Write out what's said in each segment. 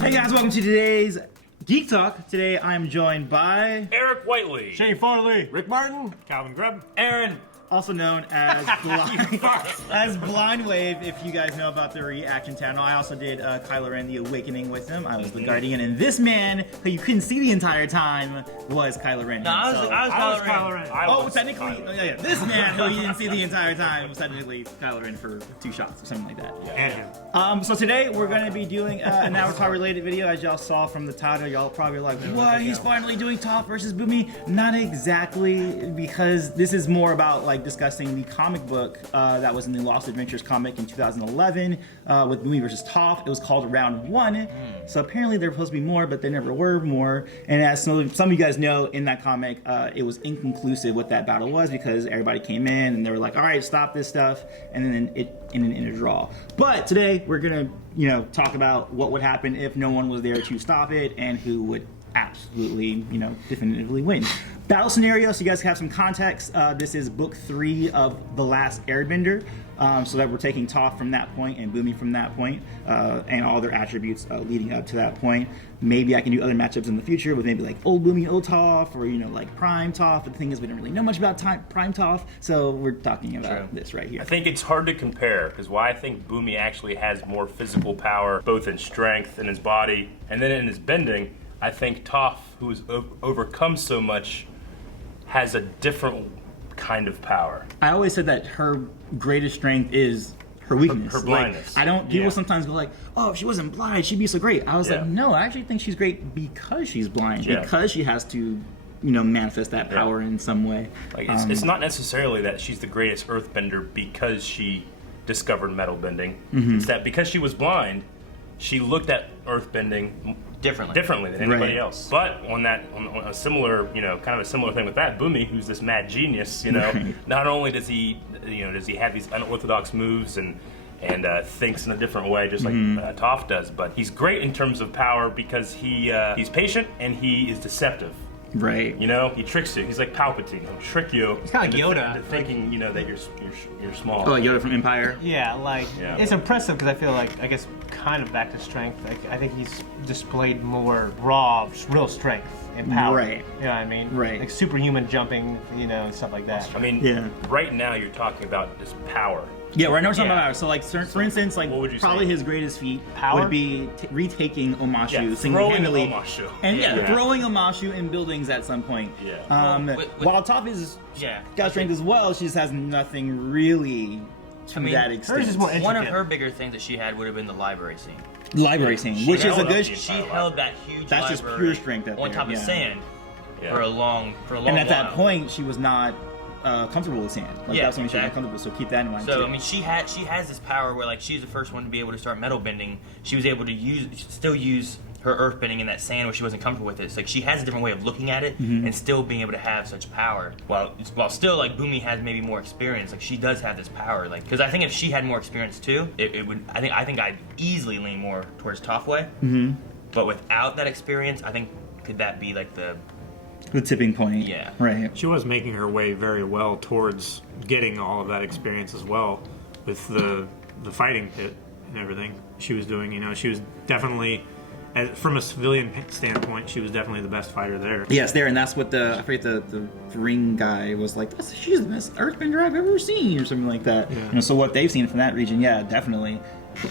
Hey guys, welcome to today's Geek Talk. Today I'm joined by Eric Whiteley, Shane Farley, Rick Martin, Calvin Grubb, Aaron, also known as Blindwave, if you guys know about the reaction channel. I also did Kylo Ren The Awakening with him. I was the Guardian, and this man, who you couldn't see the entire time, was Kylo Ren. No, I was Kylo Ren. Technically, this man who you didn't see the entire time was technically Kylo Ren for 2 shots or something like that. and So today we're going to be doing an Avatar-related video, as y'all saw from the title. Y'all probably like, what? He's finally doing Toph versus Bumi? Not exactly, because this is more about like discussing the comic book that was in the Lost Adventures comic in 2011 with Bumi versus Toph. It was called Round 1. So apparently there were supposed to be more, but there never were more. And as some of you guys know, in that comic, it was inconclusive what that battle was because everybody came in and they were like, all right, stop this stuff. And then it ended in a draw. But today we're gonna, talk about what would happen if no one was there to stop it and who would absolutely, definitively win. Battle scenario, so you guys have some context. This is book 3 of The Last Airbender. So that we're taking Toph from that point and Bumi from that point, and all their attributes leading up to that point. Maybe I can do other matchups in the future with maybe like old Bumi, old Toph, or like Prime Toph. But the thing is, we don't really know much about Prime Toph, so we're talking about this right here. I think it's hard to compare because why I think Bumi actually has more physical power, both in strength in his body and then in his bending. I think Toph, who has overcome so much, has a different kind of power. I always said that her greatest strength is her weakness. Her blindness. Like, I don't. People sometimes go like, "Oh, if she wasn't blind, she'd be so great." I was like, "No, I actually think she's great because she's blind. Because she has to, manifest that power in some way." Like it's not necessarily that she's the greatest Earthbender because she discovered metal bending. It's that because she was blind, she looked at Earthbending differently than anybody else. But on a similar, kind of a similar thing with that, Bumi, who's this mad genius, not only does he have these unorthodox moves and thinks in a different way, just like Toph does, but he's great in terms of power because he's patient and he is deceptive. Right. He tricks you. He's like Palpatine. He'll trick you He's kind of into Yoda. into thinking, that you're small. Oh, like Yoda from Empire. yeah, it's impressive because I feel like, I guess, kind of back to strength. Like, I think he's displayed more raw, real strength and power. Right. You know what I mean? Right. Like superhuman jumping, and stuff like that. I mean, right now you're talking about just power. Yeah, we're not talking about power. So, like, for instance, like probably his greatest feat would be retaking Omashu single-handedly, and throwing Omashu in buildings at some point. While Toph is got strength as well, she just has nothing really to that extent. One of her bigger things that she had would have been the library scene. Which is a good. She held that huge. That's just pure strength on top of sand for a long while. And at that point, she was not comfortable with sand. That's when she was uncomfortable. So keep that in mind. So I mean, she has this power where like she's the first one to be able to start metal bending. She was able to still use her earth bending in that sand where she wasn't comfortable with it. It's like she has a different way of looking at it and still being able to have such power. While still like Bumi has maybe more experience. Like she does have this power. Like because I think if she had more experience too, it would. I think I'd easily lean more towards Toph way. But without that experience, I think could that be like the tipping point. Yeah. Right. She was making her way very well towards getting all of that experience as well with the fighting pit and everything she was doing. She was definitely, from a civilian standpoint, she was definitely the best fighter there. Yes, and that's what I forget the ring guy was like, she's the best Earthbender I've ever seen, or something like that. Yeah. So what they've seen from that region, definitely.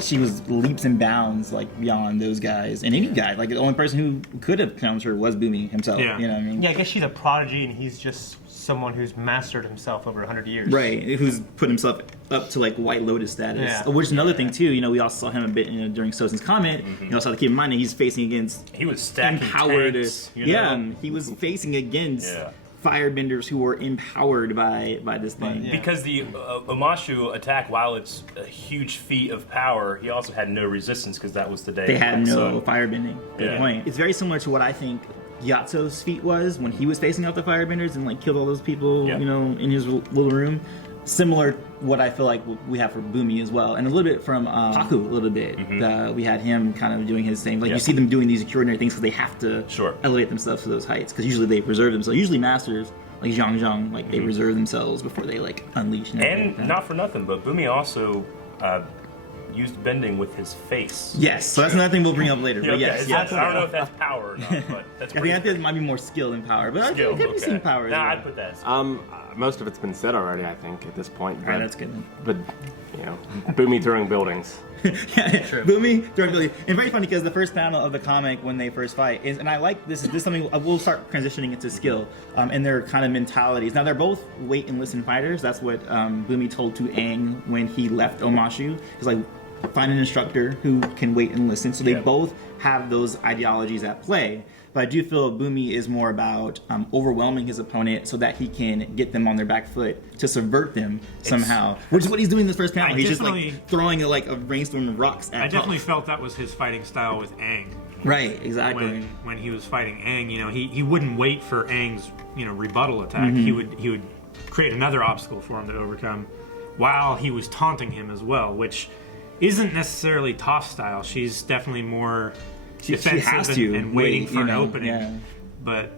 She was leaps and bounds beyond those guys and any guy. Like the only person who could have countered her was Bumi himself. Yeah. You know what I mean? Yeah, I guess she's a prodigy and he's just someone who's mastered himself over 100 years. Right, who's put himself up to White Lotus status. Yeah. Which is another thing too. We also saw him a bit during Sosin's comment. You also have to keep in mind that he's facing against he was stacking empowered. Tanks, he was facing against firebenders who were empowered by this thing. Because the Omashu attack, while it's a huge feat of power, he also had no resistance because that was the day. They had no firebending. Good point. It's very similar to what I think Gyatso's feat was when he was facing off the firebenders and killed all those people, in his little room. Similar what I feel like we have for Bumi as well, and a little bit from Haku a little bit. We had him kind of doing his same. You see them doing these extraordinary things because they have to elevate themselves to those heights. Because usually they preserve themselves. Usually masters like Zhang, they reserve themselves before they unleash. And not for nothing, but Bumi also used bending with his face. Yes, so that's another thing we'll bring up later. Yeah, But okay. yes. I don't know if that's power or not, but that's I pretty think that might be more skill than power, but skill. I think we seen power. Nah, as I'd well. put that as Most of it's been said already, I think, at this point. All right, that's good. But, you know, Bumi throwing buildings. Yeah, Bumi, durability. And very funny because the first panel of the comic when they first fight is, and I like this. Is something we'll start transitioning into skill and their kind of mentalities. Now they're both wait and listen fighters. That's what Bumi told to Aang when he left Omashu. He's like, find an instructor who can wait and listen. So they both have those ideologies at play. But I do feel Bumi is more about overwhelming his opponent so that he can get them on their back foot to subvert them somehow. Which is what he's doing in this first panel. He's just like throwing a rainstorm of rocks at I definitely Toph. felt that was his fighting style with Aang. Right, exactly. When he was fighting Aang, you know, he wouldn't wait for Aang's, you know, rebuttal attack. Mm-hmm. He would create another obstacle for him to overcome while he was taunting him as well, which isn't necessarily Toph's style. She's definitely more defensive has to and waiting wait, for an you know, opening. yeah. But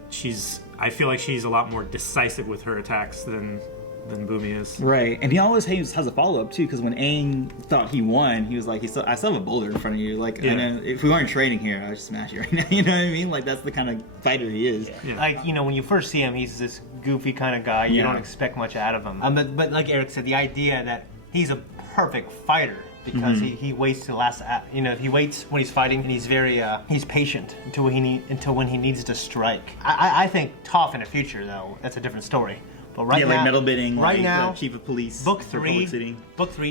I feel like she's a lot more decisive with her attacks than Bumi is. Right, and he always has a follow up too. Because when Aang thought he won, he was like, "I still have a boulder in front of you. Like, Yeah. and then if we weren't trading here, I'd just smash you right now." You know what I mean? Like that's the kind of fighter he is. Yeah. Like, you know, when you first see him, he's this goofy kind of guy. You Yeah. don't expect much out of him. But like Eric said, the idea that he's a perfect fighter because he waits to last. You know, he waits when he's fighting, and he's very he's patient until when he needs to strike. I think Toph in the future, though, that's a different story. But right Yeah, now, like metal bidding, right like now, the chief of police, book for Public three, City.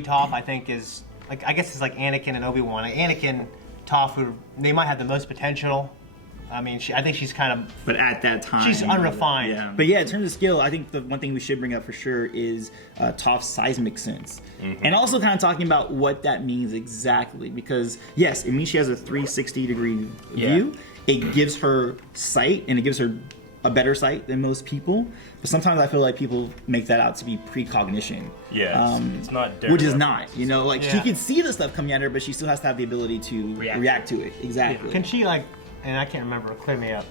Toph, I think is like, I guess it's like Anakin and Obi-Wan. Like Anakin, Toph, who they might have the most potential. I mean, I think she's kind of. But at that time, She's unrefined. Yeah. But yeah, in terms of skill, I think the one thing we should bring up for sure is Toph's seismic sense, and also kind of talking about what that means exactly. Because yes, it means she has a 360-degree view. It gives her sight, and it gives her a better sight than most people. But sometimes I feel like people make that out to be precognition. Yeah, it's not. Which is not. You know, like she Yeah. could see the stuff coming at her, but she still has to have the ability to react to it. Exactly. Can she like? And I can't remember. Clear me up.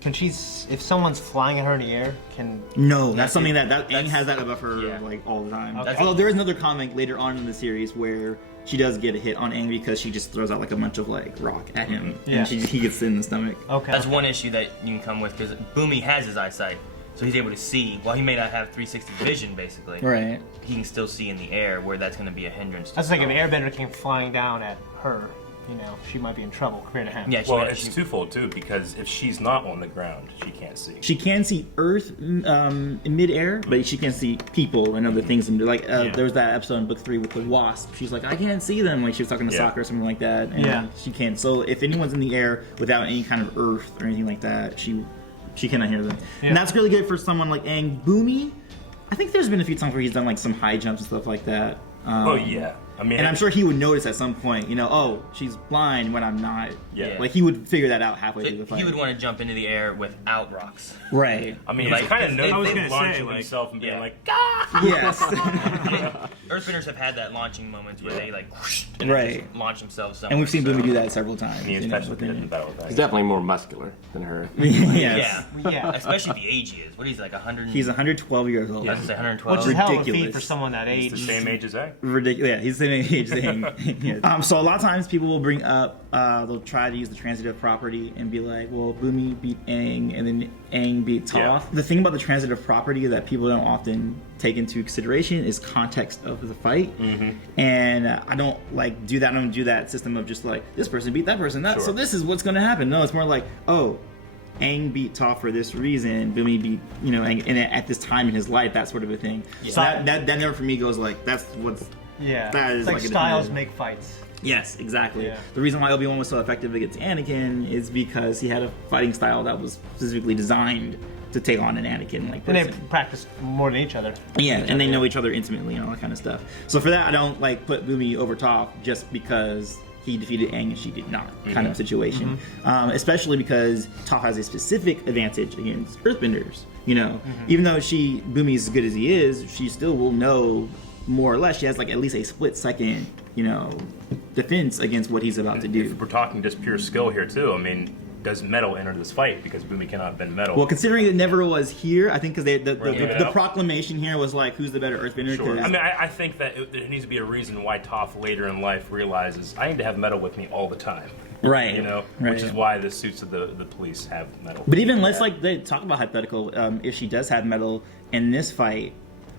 Can she? If someone's flying at her in the air, can? No, that's something that Aang has that above her yeah. like all the time. Okay. Although there is another comic later on in the series where she does get a hit on Aang because she just throws out like a bunch of like rock at him, Yeah. and he gets in the stomach. Okay. That's one issue that you can come with because Bumi has his eyesight, so he's able to see. While he may not have 360 vision, basically, Right. he can still see in the air, where that's going to be a hindrance. To That's like if Toph. Airbender came flying down at her. You know, she might be in trouble compared to him. Yeah, Well, it's twofold too because if she's not on the ground, she can't see. She can see Earth in midair, but she can see people and other things. And like there was that episode in book 3 with the wasp. She's like, I can't see them when she was talking to Sokka or something like that. And Yeah. she can't. So if anyone's in the air without any kind of Earth or anything like that, she cannot hear them. Yeah. And that's really good for someone like Aang. Bumi, I think there's been a few times where he's done like some high jumps and stuff like that. Oh yeah, I mean, And I'm sure he would notice at some point, you know, oh, she's blind when I'm not. Yeah. Like he would figure that out halfway through the fight. he would want to jump into the air without rocks. Right. I mean, Like, it's kind of they- known I was for gonna launching say, like- himself and being Yeah. like, Yes. Earthbenders have had that launching moments where they like whoosh, and Right. just launch themselves somewhere. And we've seen so- Bumi do that several times. he you know, especially within did in it. battle with that. He's definitely more muscular than her. Yes. Yeah, Yeah. especially the age he is. What is he, like 100? He's 112 years old. I was gonna say 112. Which is a hell of a feat ridiculous. for someone that age. the same age as Aang. Ridiculous. Yeah, he's the same age thing. Yeah. So a lot of times people will bring up, they'll try to use the transitive property and be like, well, Bumi beat Aang and then Aang beat Toph. Yeah. The thing about the transitive property that people don't often take into consideration is context of the fight. And I don't like do that. I don't do that system of just like, this person beat that person. So Sure. this is what's going to happen. No, it's more like, oh, Aang beat Toph for this reason. Bumi beat, you know, Aang, and at this time in his life, that sort of a thing. So that never for me goes like, that's what's. Yeah. That is it's like like a styles definitive. make fights. Yes, exactly. Yeah. The reason why Obi-Wan was so effective against Anakin is because he had a fighting style that was specifically designed to take on an Anakin like And they person. practice more than each other. Yeah, and they know each other intimately and all that kind of stuff. So for that, I don't like put Bumi over Toph just because he defeated Aang and she did not, kind of situation. Especially because Toph has a specific advantage against Earthbenders. You know, even though Bumi is as good as he is, she still will know more or less. She has like at least a split second, you know, defense against what he's about to do. If we're talking just pure skill here too, I mean, does metal enter this fight because Bumi cannot bend metal. Well, considering it never was here, I think because Yeah. the proclamation here was like, who's the better Earthbender? Sure. 'cause- I mean, I think that there needs to be a reason why Toph later in life realizes I need to have metal with me all the time. right. You know, right. which is why the suits of the police have metal. But even let's like they talk about hypothetical. If she does have metal in this fight,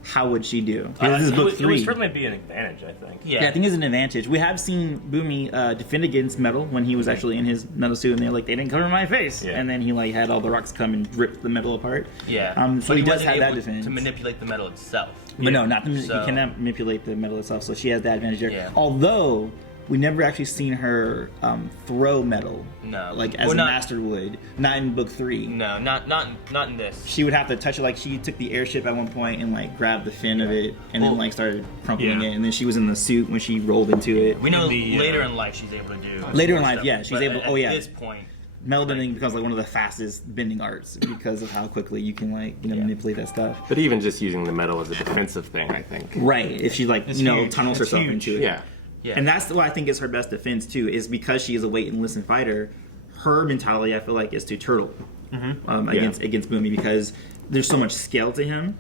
how would she do? This is book It 3. would certainly be an advantage, I think. Yeah. Yeah, I think it's an advantage. We have seen Bumi defend against metal when he was actually in his metal suit, and they're like, they didn't cover my face, Yeah. and then he like had all the rocks come and rip the metal apart. Yeah. So But he does wasn't have that able defense. to manipulate the metal itself. But no, not the, So- he cannot manipulate the metal itself, so she has that advantage there. Yeah. Although we never actually seen her throw metal, No. like as Well, a not- master would. Not in book 3. No, not in this. She would have to touch it, like she took the airship at one point and like grabbed the fin of it, and then Well- like started crumpling Yeah. it, and then she was in the suit when she rolled into it. We know In the, later in life she's able to do. Later in more life, stuff, yeah, she's but able- At oh, yeah. this point, Metal bending becomes like one of the fastest bending arts because of how quickly you can like Yeah. manipulate that stuff. But even just using the metal as a defensive thing, I think. Right, if she like It's you know huge. tunnels It's herself huge. into it. Yeah. yeah. And that's what I think is her best defense too, is because she is a wait and listen fighter. Her mentality, I feel like, is to turtle against Bumi because there's so much scale to him.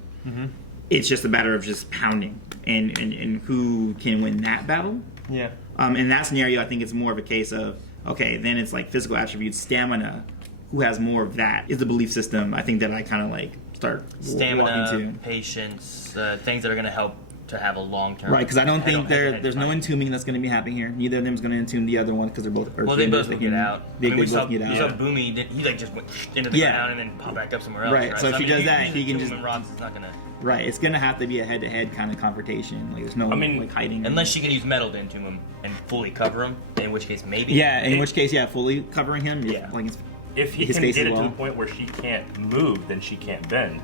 It's just a matter of just pounding and who can win that battle. Yeah. In that scenario, I think it's more of a case of okay, then it's like physical attributes, stamina. Who has more of that is the belief system. I think that I kind of like start walking Stamina, to. patience, things that are going to help to have a long term. Right, because I don't think there's no entombing that's going to be happening here. Neither of them is going to entomb the other one because they're both. Well, they both Earthbenders. will get out. They, I mean, they both get out. We saw Bumi. He like just went into the Yeah. ground and then popped back up somewhere else. Right, so if I he mean, does that, he can using just- two rocks is not gonna. Right, it's going to have to be a head-to-head kind of confrontation. Like there's no like hiding. Unless she can use metal to entomb him and fully cover him, in which case maybe. yeah, in which case, yeah, fully covering him. Yeah. like it's, If he his can face get as it to well. the point where she can't move, then she can't bend.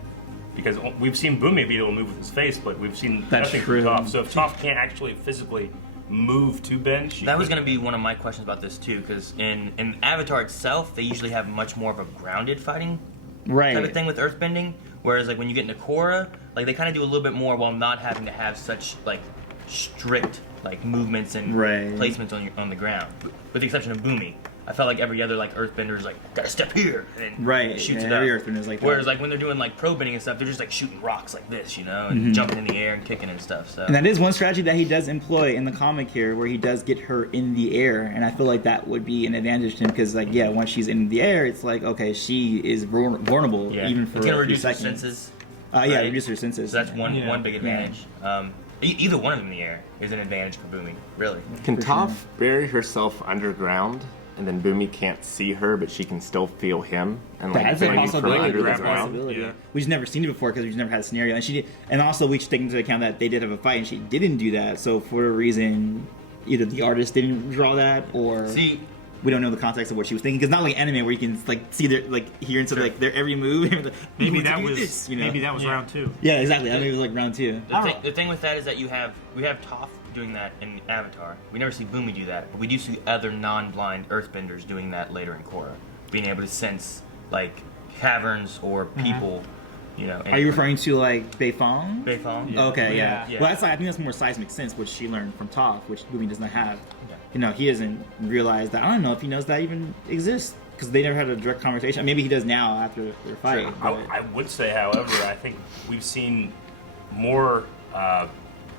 Because we've seen Bumi be able to move with his face, but we've seen That's nothing true. from Toph. So if Toph can't actually physically move to bend, she That was couldn't. going to be one of my questions about this too, because in Avatar itself, they usually have much more of a grounded fighting right. type of thing with earthbending. Whereas like when you get into Korra, like they kind of do a little bit more while not having to have such like strict like movements and Right. placements on the ground, with the exception of Bumi. I felt like every other like earthbender is like gotta step here and Right, shoots yeah, it every up. earthbender is like that. Whereas like when they're doing like pro bending and stuff, they're just like shooting rocks like this, you know, and jumping in the air and kicking and stuff. So And that is one strategy that he does employ in the comic here, where he does get her in the air, and I feel like that would be an advantage to him because, like, yeah, once she's in the air, it's like okay, she is vulnerable yeah, even for it's gonna a few reduce her seconds. senses. Yeah, right? reduce her senses. So that's one Yeah. one big advantage. Either one of them in the air is an advantage for Bumi, really. Can For Toph bury herself underground and then Bumi can't see her, but she can still feel him and like That's a bend from possibility. under the That's a ground? possibility. Yeah. We've never seen it before because we've never had a scenario, and she did. And also, we should take into account that they did have a fight, and she didn't do that. So for a reason, either the artist didn't draw that, or See, we don't know the context of what she was thinking. Because not like anime where you can like see their like hear into like their every move. Maybe Ooh, that do was this, you know? maybe that was round 2. Yeah, exactly. I think it was like round 2. the thing with that is that we have Toph doing that in Avatar. We never see Bumi do that, but we do see other non-blind Earthbenders doing that later in Korra, being able to sense like caverns or people. You know. Are you referring to like Beifong? Beifong? Okay, Yeah. yeah. Well, that's like, I think that's more seismic sense, which she learned from Toph, which Bumi does not have. Yeah. You know, he doesn't realize that. I don't know if he knows that even exists because they never had a direct conversation. Maybe he does now after their fight. but- I would say, however, I think we've seen more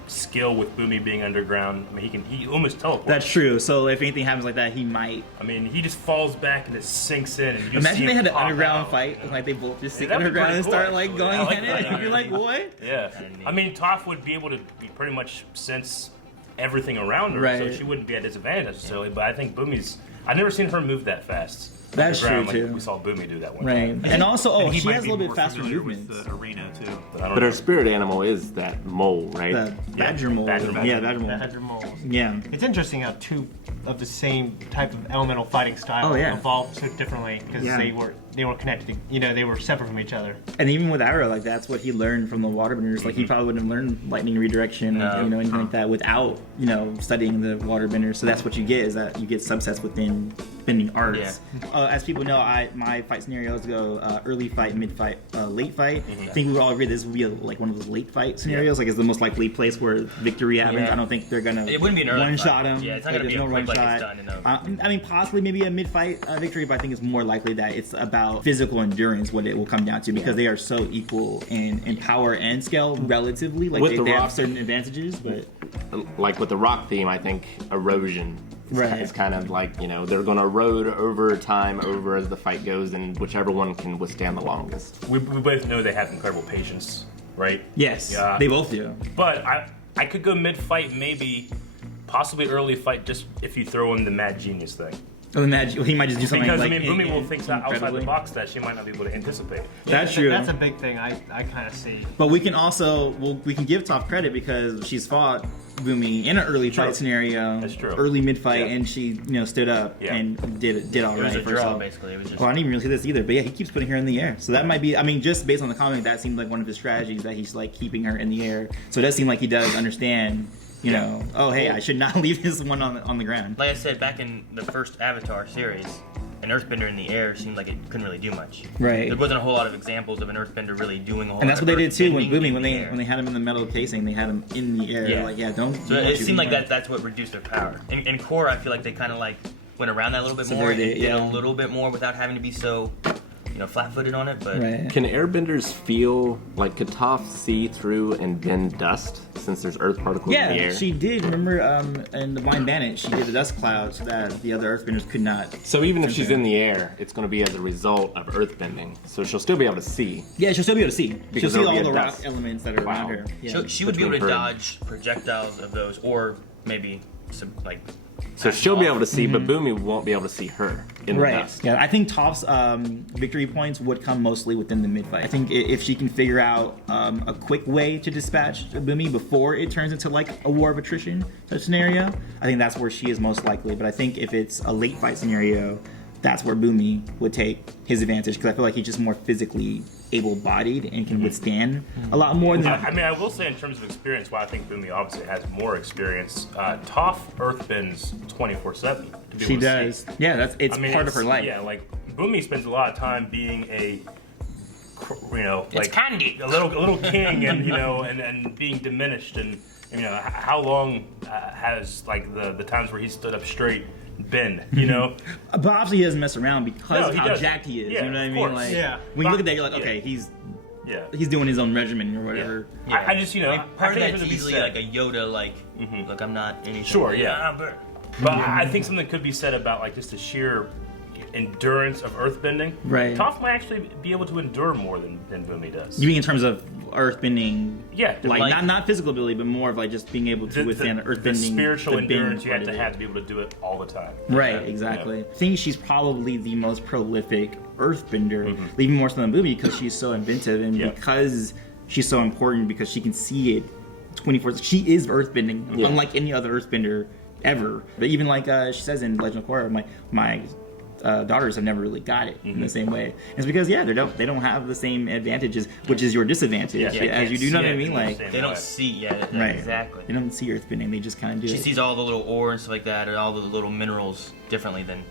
skill with Bumi being underground. I mean, he almost teleports. That's true. So if anything happens like that, he might. I mean, he just falls back and it sinks in. And you just Imagine see they him had an pop underground out. fight, and like they both just sink that'd be underground pretty and cool, start like actually. going I like at that it. You'd be idea. like, what? Yeah. Kinda neat. I mean, Toph would be able to pretty much sense everything around her, so Right. she wouldn't be at disadvantage necessarily. But I think Bumi's. I've never seen her move that fast. That's underground, true, like too. We saw Bumi do that one Right. time. And also, And he she might has a be little bit more faster familiar movements. with the arena too. But I don't But know. her spirit animal is that mole, right? The badger mole. badger mole. Yeah, badger mole. The Hedger moles. Yeah. It's interesting how two of the same type of elemental fighting style Oh, yeah. evolved so differently because Yeah. they were connected. You know, they were separate from each other. And even with Arrow, like that's what he learned from the waterbenders. Like he probably wouldn't have learned lightning redirection, No. you know, anything like that without, you know, studying the waterbenders. So that's what you get is that you get subsets within earthbending arts. As people know, my fight scenarios go early fight, mid fight, late fight. I think we would all agree this would be like one of those late fight scenarios. Like it's the most likely place where victory happens. I don't think they're gonna It wouldn't be an early one fight. shot him. Yeah, it's not Like, gonna be there's a no quick run like it's shot. done. You know. I mean, possibly maybe a mid fight victory, but I think it's more likely that it's about physical endurance what it will come down to because they are so equal in power and scale relatively. Like With the they have Rock- certain advantages, but Like with the rock theme, I think erosion Right. is kind of like, you know, they're going to erode over time, over as the fight goes, and whichever one can withstand the longest. We both know they have incredible patience, right? yes, Yeah. they both do. But I could go mid-fight, maybe, possibly early fight, just if you throw in the mad genius thing. Well, imagine he might just do something Because, like I mean, Bumi will think outside incredibly. the box that she might not be able to anticipate. That's true. That's a big thing I kind of see. But we can also we can give Toph credit because she's fought Bumi in an early True. fight scenario, That's true. early mid fight, Yeah. and she stood up Yeah. and did all It was right a for draw, herself. basically. It was just. Oh, I didn't even really see this either, but yeah, he keeps putting her in the air. So that might be, I mean, just based on the comic, that seemed like one of his strategies that he's like keeping her in the air. So it does seem like he does understand, you know, oh hey, I should not leave this one on the ground. Like I said, back in the first Avatar series, an Earthbender in the air seemed like it couldn't really do much. Right. There wasn't a whole lot of examples of an Earthbender really doing a whole lot. And that's what they did too when Earthbending Bumi, in the air. when they had him in the metal casing, they had him in the air. Yeah. Like, yeah, don't. So don't it shoot seemed like anymore. that's what reduced their power. In Korra, I feel like they kind of like went around that a little bit more and Severity, did yeah. a little bit more without having to be so, flat-footed on it. But Right. Can airbenders feel, like, could Toph see through and bend dust since there's earth particles in the Yeah, air? she did. Remember, in the Blind Bandit, she did a dust cloud so that the other Earthbenders could not. So even if she's in the air, it's going to be as a result of earthbending. So she'll still be able to see. Yeah, she'll still be able to see. She'll Because see there'll all be the a rock dust. elements that are around Wow. her. Yeah. she would be able to Between her- dodge projectiles of those, or maybe some So she'll be able to see, but Bumi won't be able to see her in the Right. dust. Yeah, I think Toph's victory points would come mostly within the mid fight. I think if she can figure out a quick way to dispatch Bumi before it turns into like a war of attrition type scenario, I think that's where she is most likely. But I think if it's a late fight scenario, that's where Bumi would take his advantage because I feel like he's just more physically able-bodied and can withstand a lot more than. I mean, I will say in terms of experience, while I think Bumi obviously has more experience, Toph earthbends 24/7. to be She able to does. see. Yeah, it's I mean, part of it's- her life. Yeah, like Bumi spends a lot of time being It's candy. a little king, and and being diminished, and how long has like the times where he stood up straight been, But obviously he doesn't mess around because No, of he how doesn't. jacked he is. Yeah, you know what I of mean? course. Like, Yeah. when you look at that, you're like, Yeah. okay, yeah. he's doing his own regimen or whatever. Yeah. I just Part of I think that's it could be easily said. like a Yoda, look, I'm not anything. Sure, yeah. but But I think something could be said about like just the sheer endurance of earthbending. Right. Toph might actually be able to endure more than Bumi does. You mean in terms of earthbending? Yeah, like, like- not physical ability, but more of like just being able to withstand earthbending. the spiritual the bend endurance you part have of to it. have to be able to do it all the time. Right, Yeah. exactly. Yeah. I think she's probably the most prolific earthbender, even more so than Bumi because she's so inventive and Yeah. because she's so important because she can see it 24. She is earthbending, Yeah. unlike any other earthbender ever. But even like she says in Legend of Korra, my daughters have never really got it in the same way. And it's because they don't have the same advantages, which is your disadvantage, Yeah, they as you do. can't know what see I it mean? in the Like, same they don't way. see yet. right, Exactly. They don't see earthbending; they just kind of do She it. sees all the little ore and stuff like that, and all the little minerals differently than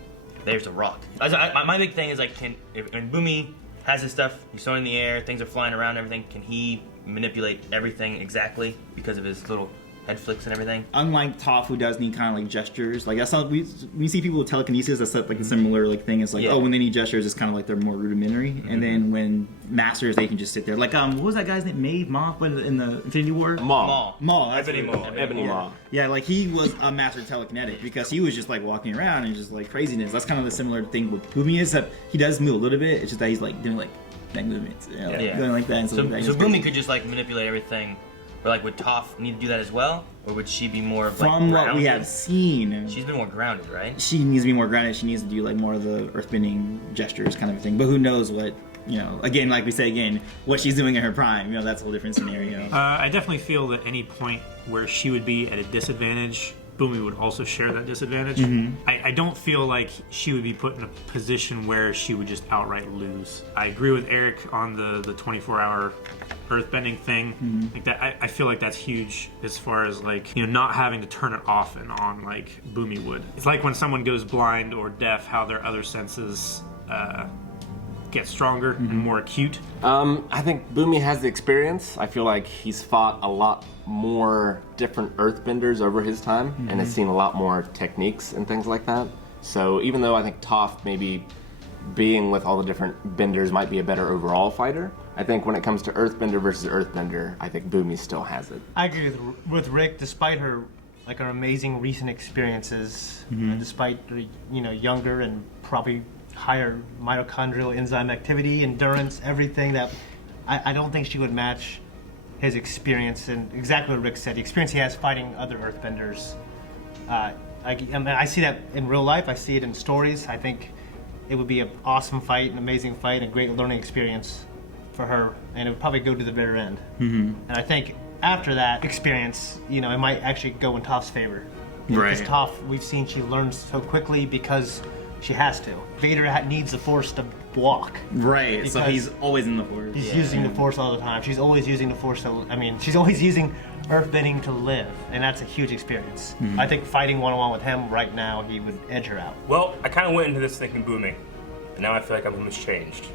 there's a rock. My big thing is like, when Bumi has his stuff, he's throwing in the air, things are flying around, everything. Can he manipulate everything exactly because of his little head flicks and everything? Unlike Toph, who does need kind of like gestures, like that's not we see people with telekinesis. That's like a similar like thing. It's like, Yeah. oh, when they need gestures, it's kind of like they're more rudimentary, and then when masters, they can just sit there. Like what was that guy's name? Moth in the Infinity War. Maul. Maul. That's Ebony what it Maul. was. Ebony Yeah. Maul. Yeah, like he was a master telekinetic because he was just like walking around and just like craziness. That's kind of the similar thing with Bumi is that he does move a little bit. It's just that he's like doing like neck movements, like, Yeah. going like that. And So like that. It's Bumi crazy. could just like manipulate everything, or like would Toph need to do that as well, or would she be more of, like, From what we grounded? have seen, She's been more grounded, right? she needs to be more grounded. She needs to do like more of the earthbending gestures kind of a thing. But who knows what, again, like we say again, what she's doing in her prime, that's a whole different scenario. I definitely feel that any point where she would be at a disadvantage, Bumi would also share that disadvantage. I don't feel like she would be put in a position where she would just outright lose. I agree with Eric on the 24-hour earthbending thing. Like that, I feel like that's huge as far as like, you know, not having to turn it off and on like Bumi would. It's like when someone goes blind or deaf, how their other senses get stronger and more acute. I think Bumi has the experience. I feel like he's fought a lot more different earthbenders over his time and has seen a lot more techniques and things like that. So even though I think Toph maybe being with all the different benders might be a better overall fighter, I think when it comes to earthbender versus earthbender, I think Bumi still has it. I agree with Rick, despite her amazing recent experiences, despite her, younger and probably higher mitochondrial enzyme activity, endurance, everything, that I don't think she would match his experience, and exactly what Rick said, the experience he has fighting other earthbenders. I see that in real life, I see it in stories. I think it would be an awesome fight, an amazing fight, a great learning experience for her, and it would probably go to the bitter end. And I think after that experience, it might actually go in Toph's favor. Because Toph, we've seen she learns so quickly because she has to. Vader needs the Force to walk. Right, so he's always in the Force. He's using the Force all the time. She's always using the Force she's always using earthbending to live, and that's a huge experience. I think fighting one-on-one with him right now, he would edge her out. Well, I kind of went into this thinking Bumi, and now I feel like I'm changed.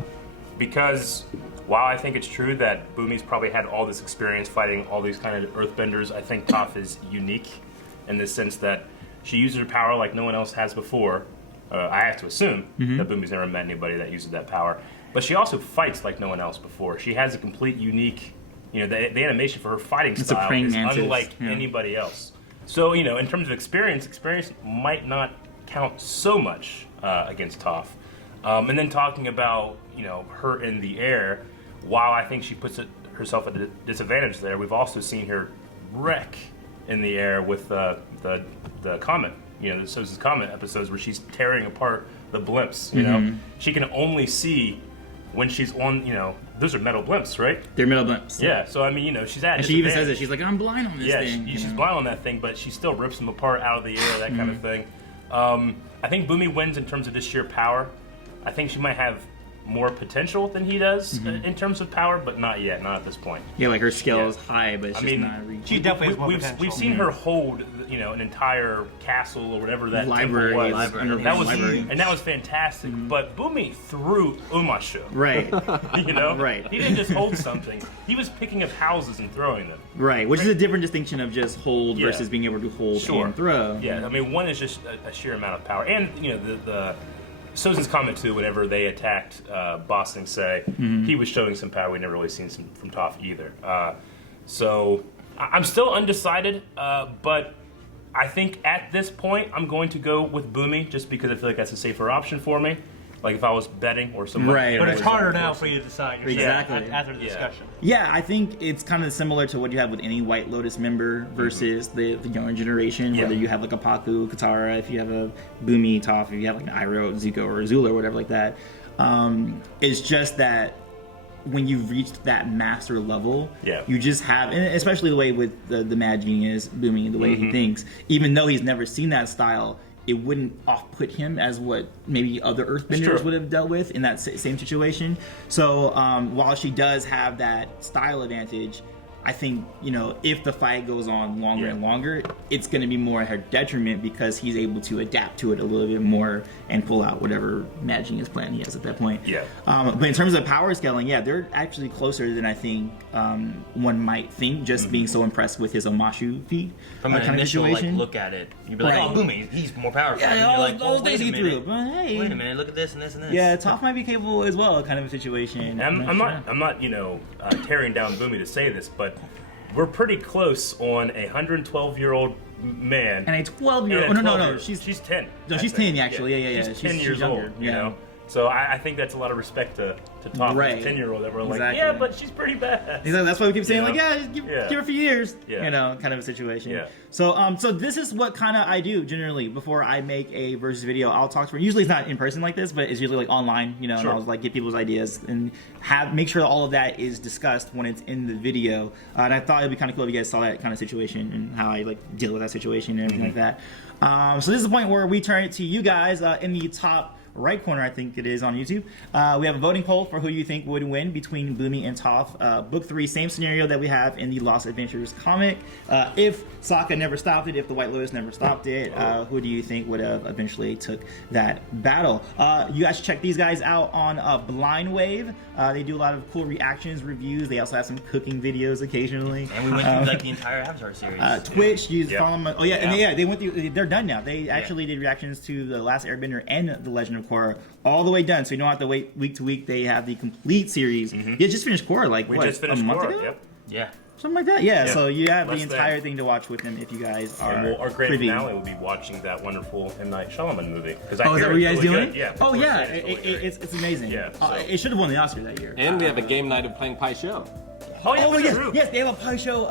Because while I think it's true that Bumi's probably had all this experience fighting all these kind of earthbenders, I think Toph is unique in the sense that she uses her power like no one else has before. I have to assume that Bumi's never met anybody that uses that power. But she also fights like no one else before. She has a complete unique, the animation for her fighting style is unlike anybody else. So, in terms of experience might not count so much against Toph. And then talking about, her in the air, while I think she puts herself at a disadvantage there, we've also seen her wreck in the air with the comet. The Sosa's Comet episodes where she's tearing apart the blimps, She can only see when she's on, those are metal blimps, right? They're metal blimps. Yeah, so I mean, she's at and she even says it, she's like, I'm blind on this thing. Yeah, she's blind on that thing, but she still rips them apart out of the air, that kind of thing. I think Bumi wins in terms of just sheer power. I think she might have more potential than he does in terms of power, but not yet, not at this point. Yeah, like her skill is high, but it's just not reaching. She definitely has more potential. We've seen her hold, an entire castle or whatever that library was. And that was fantastic. But Bumi threw Umashu. Right. Right. He didn't just hold something. He was picking up houses and throwing them. Right, which is a different distinction of just hold versus being able to hold and throw. Yeah, I mean, one is just a sheer amount of power. And, the Sosa's Comet too, whenever they attacked Boston Say, he was showing some power we never really seen from Toph either. So I'm still undecided, but I think at this point I'm going to go with Bumi just because I feel like that's a safer option for me. Like if I was betting or something. Right, but it's harder now for you to decide yourself after the discussion. Yeah, I think it's kind of similar to what you have with any White Lotus member versus the younger generation, whether you have like a Paku, Katara, if you have a Bumi, Toph, if you have like an Iroh, Zuko, or Azula or whatever like that. It's just that when you've reached that master level, you just have, and especially the way with the Mad Genius, Bumi, the way he thinks, even though he's never seen that style, it wouldn't off-put him as what maybe other Earthbenders would have dealt with in that same situation. So while she does have that style advantage, I think, if the fight goes on longer and longer, it's going to be more at her detriment because he's able to adapt to it a little bit more and pull out whatever Mad Genius plan he has at that point. But in terms of power scaling, they're actually closer than I think one might think, just being so impressed with his Omashu feat. From an initial look at it, you'd be like, oh, Bumi, he's more powerful. Yeah, all those things he threw. But hey, wait a minute, look at this and this and this. Yeah, Toph might be capable as well, kind of a situation. And I'm not tearing down Bumi to say this, but we're pretty close on a 112-year-old man and a 12-year-old. No, she's 10. No, she's 10 actually. Yeah. She's 10 years old. So I think that's a lot of respect to Toph, Right. the 10-year-old, that we're like, Exactly. yeah, but she's pretty bad. Exactly. That's why we keep saying, You like, know? yeah, just give her a few years. Yeah. You know, kind of a situation. Yeah. So, so this is what kind of I do generally before I make a versus video. I'll talk to her. Usually it's not in person like this, but it's usually like online, you know, Sure. and I'll like get people's ideas and make sure that all of that is discussed when it's in the video. And I thought it'd be kind of cool if you guys saw that kind of situation and how I like deal with that situation and everything like that. So this is the point where we turn it to you guys in the top right corner, I think it is on YouTube. We have a voting poll for who you think would win between Bumi and Toph. Book 3, same scenario that we have in the Lost Adventures comic. If Sokka never stopped it, if the White Lotus never stopped it, who do you think would have eventually took that battle? You guys should check these guys out on Blindwave. They do a lot of cool reactions, reviews. They also have some cooking videos occasionally. And we went through like the entire Avatar series. Twitch, you follow them. Oh yeah, and Yeah. they went through. They're done now. They actually did reactions to the last Airbender and the Legend of Korra, all the way done. So you don't have to wait week to week. They have the complete series. Yeah, just finished Korra like We what, just finished a month Korra, ago? yep. Yeah. Something like that. Yeah. Yeah. So you have Less the than. entire thing to watch with them if you guys are. And our grand privy. finale will be watching that wonderful M. Night Shyamalan movie. Oh, is that what you guys doing? Yeah. Oh of course, yeah, it's really great. it's amazing. Yeah, so- It should have won the Oscar that year. And we have a game night of playing Pie Show. Oh, yeah, Oh that's yes, true. yes, they have a pie show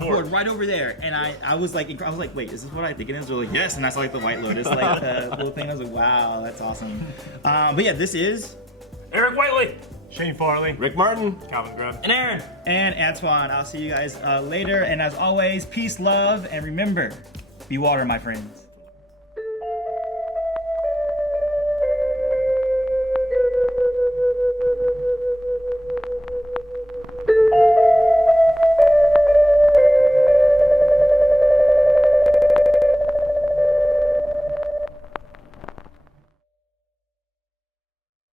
board right over there, and I was like, wait, is this what I think it is? They're like, yes, and I saw like the White Lotus like little thing. I was like, wow, that's awesome. But yeah, this is Eric Whiteley. Shane Farley, Rick Martin. Calvin Grubb. And Aaron. and Antoine. I'll see you guys later, and as always, peace, love, and remember, be water, my friends.